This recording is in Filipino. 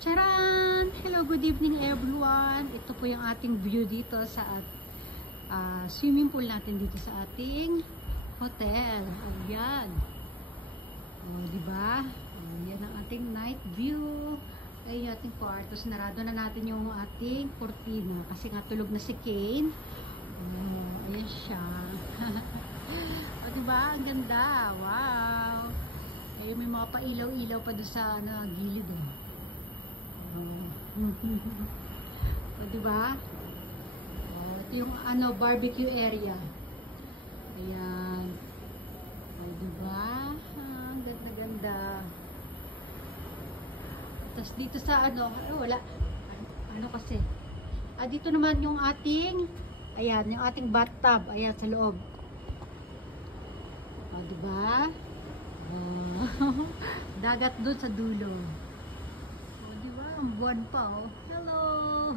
Charan! Hello, good evening everyone. Ito po yung ating view dito sa swimming pool natin dito sa ating hotel. Ayan. O, diba? Ayan ang ating night view. Ayan yung ating kwarto. Narado na natin yung ating cortina kasi nga tulog na si Kane. Ayan siya. O, diba? Ang ganda. Wow! Ayun, may mga pailaw-ilaw pa doon sa gilid eh. O, diba? O, ito yung barbecue area. Ayan. O, diba? Ang ganda-ganda. Tapos dito sa wala. Kasi. Dito naman yung ating, ayan, yung ating bathtub. Ayan, sa loob. O, diba? Dagat doon sa dulo. Ang buwan pa, oh. Hello!